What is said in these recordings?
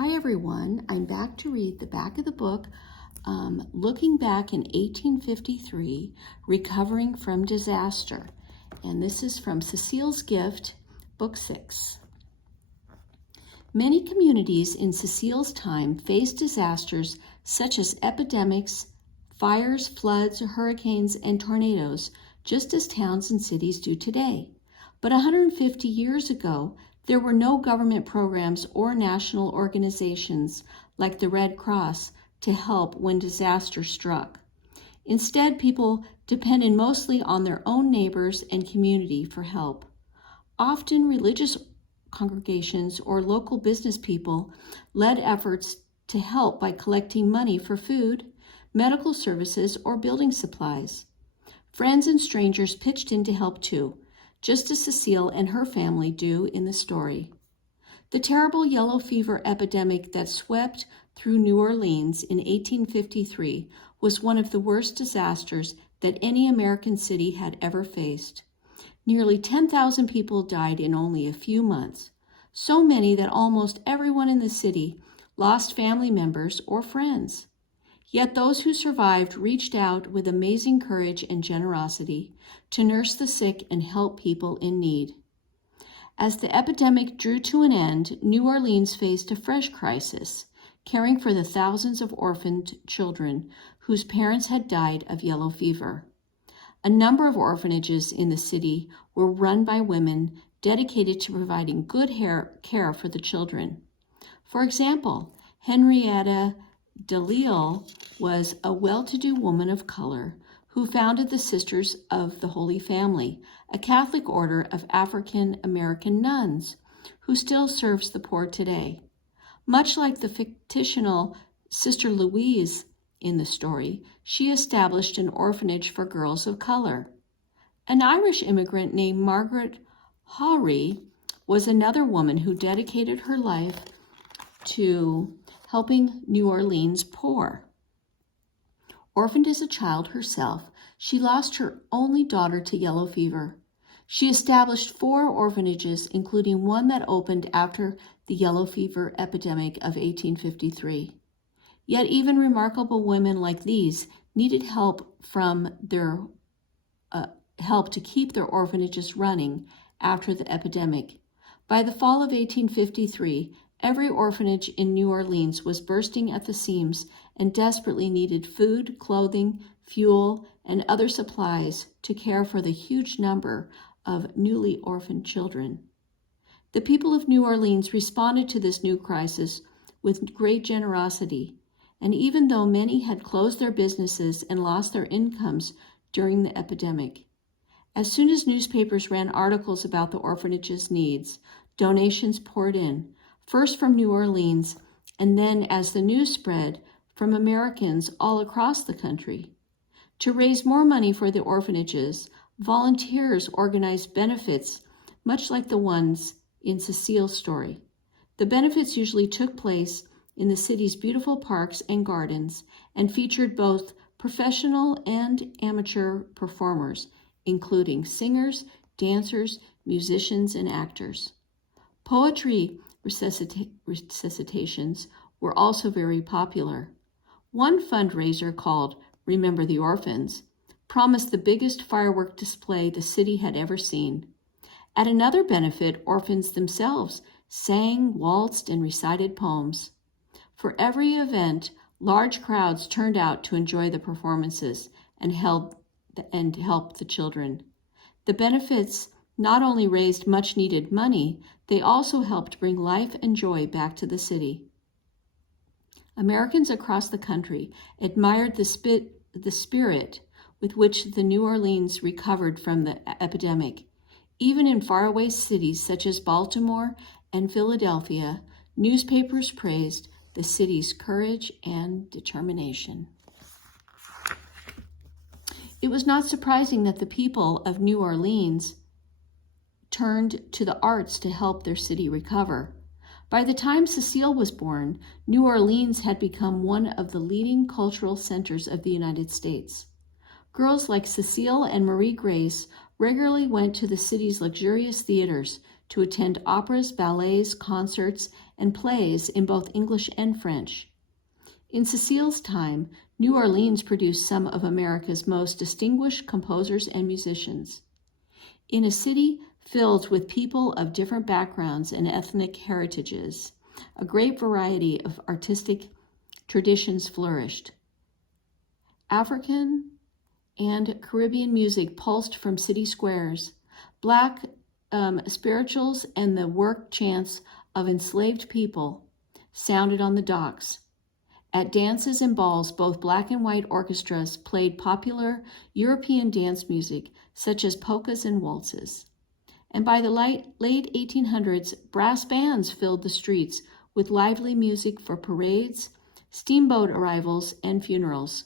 Hi everyone, I'm back to read the back of the book, Looking Back in 1853, Recovering from Disaster. And this is from Cecile's Gift, Book 6. Many communities in Cecile's time faced disasters such as epidemics, fires, floods, hurricanes, and tornadoes, just as towns and cities do today. But 150 years ago, there were no government programs or national organizations like the Red Cross to help when disaster struck. Instead, people depended mostly on their own neighbors and community for help. Often, religious congregations or local business people led efforts to help by collecting money for food, medical services, or building supplies. Friends and strangers pitched in to help too, just as Cecile and her family do in the story. The terrible yellow fever epidemic that swept through New Orleans in 1853 was one of the worst disasters that any American city had ever faced. Nearly 10,000 people died in only a few months, so many that almost everyone in the city lost family members or friends. Yet those who survived reached out with amazing courage and generosity to nurse the sick and help people in need. As the epidemic drew to an end, New Orleans faced a fresh crisis, caring for the thousands of orphaned children whose parents had died of yellow fever. A number of orphanages in the city were run by women dedicated to providing good care for the children. For example, Henrietta DeLille was a well-to-do woman of color who founded the Sisters of the Holy Family, a Catholic order of African-American nuns who still serves the poor today. Much like the fictional Sister Louise in the story, she established an orphanage for girls of color. An Irish immigrant named Margaret Hawrey was another woman who dedicated her life to helping New Orleans poor. Orphaned as a child herself, she lost her only daughter to yellow fever. She established 4 orphanages, including one that opened after the yellow fever epidemic of 1853. Yet even remarkable women like these needed help from their help to keep their orphanages running after the epidemic. By the fall of 1853, every orphanage in New Orleans was bursting at the seams and desperately needed food, clothing, fuel, and other supplies to care for the huge number of newly orphaned children. The people of New Orleans responded to this new crisis with great generosity, and even though many had closed their businesses and lost their incomes during the epidemic, as soon as newspapers ran articles about the orphanage's needs, donations poured in, first from New Orleans, and then, as the news spread, from Americans all across the country. To raise more money for the orphanages, volunteers organized benefits, much like the ones in Cecile's story. The benefits usually took place in the city's beautiful parks and gardens and featured both professional and amateur performers, including singers, dancers, musicians, and actors. Poetry recitations were also very popular. One fundraiser called Remember the Orphans promised the biggest firework display the city had ever seen. At another benefit, orphans themselves sang, waltzed, and recited poems. For every event, large crowds turned out to enjoy the performances and help the children. The benefits not only raised much-needed money, they also helped bring life and joy back to the city. Americans across the country admired the spirit with which the New Orleans recovered from the epidemic. Even in faraway cities such as Baltimore and Philadelphia, newspapers praised the city's courage and determination. It was not surprising that the people of New Orleans turned to the arts to help their city recover. By the time Cecile was born, New Orleans had become one of the leading cultural centers of the United States. Girls like Cecile and Marie Grace regularly went to the city's luxurious theaters to attend operas, ballets, concerts, and plays in both English and French. In Cecile's time, New Orleans produced some of America's most distinguished composers and musicians. In a city filled with people of different backgrounds and ethnic heritages, a great variety of artistic traditions flourished. African and Caribbean music pulsed from city squares. Black spirituals and the work chants of enslaved people sounded on the docks. At dances and balls, both black and white orchestras played popular European dance music, such as polkas and waltzes. And by the late 1800s, brass bands filled the streets with lively music for parades, steamboat arrivals, and funerals.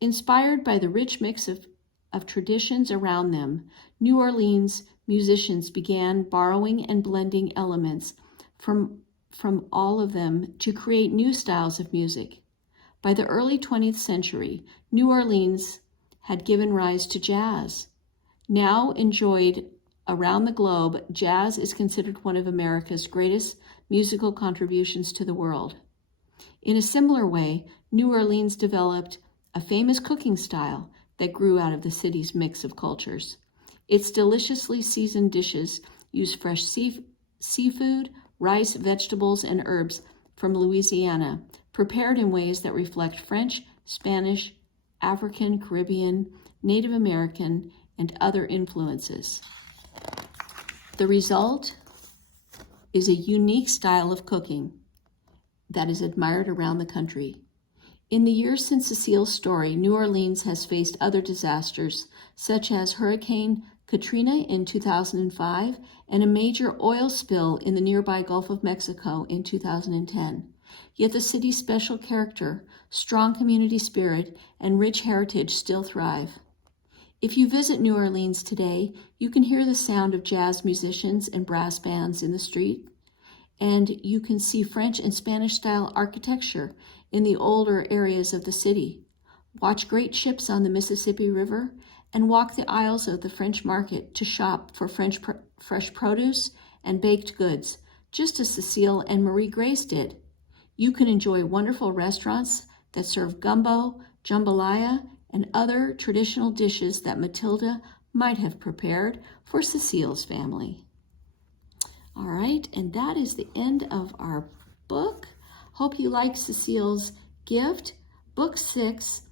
Inspired by the rich mix of traditions around them, New Orleans musicians began borrowing and blending elements from all of them to create new styles of music. By the early 20th century, New Orleans had given rise to jazz. Now enjoyed around the globe, jazz is considered one of America's greatest musical contributions to the world. In a similar way, New Orleans developed a famous cooking style that grew out of the city's mix of cultures. Its deliciously seasoned dishes use fresh seafood, rice, vegetables, and herbs from Louisiana, prepared in ways that reflect French, Spanish, African, Caribbean, Native American, and other influences. The result is a unique style of cooking that is admired around the country. In the years since Cecile's story, New Orleans has faced other disasters, such as Hurricane Katrina in 2005 and a major oil spill in the nearby Gulf of Mexico in 2010. Yet the city's special character, strong community spirit, and rich heritage still thrive. If you visit New Orleans today, you can hear the sound of jazz musicians and brass bands in the street, and you can see French and Spanish-style architecture in the older areas of the city. Watch great ships on the Mississippi River, and walk the aisles of the French market to shop for fresh produce and baked goods, just as Cecile and Marie Grace did. You can enjoy wonderful restaurants that serve gumbo, jambalaya, and other traditional dishes that Matilda might have prepared for Cecile's family. All right, and that is the end of our book. Hope you liked Cecile's Gift, Book 6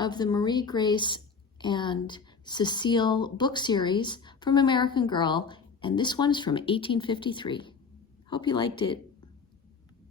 of the Marie Grace and Cecile book series from American Girl, and this one is from 1853. Hope you liked it.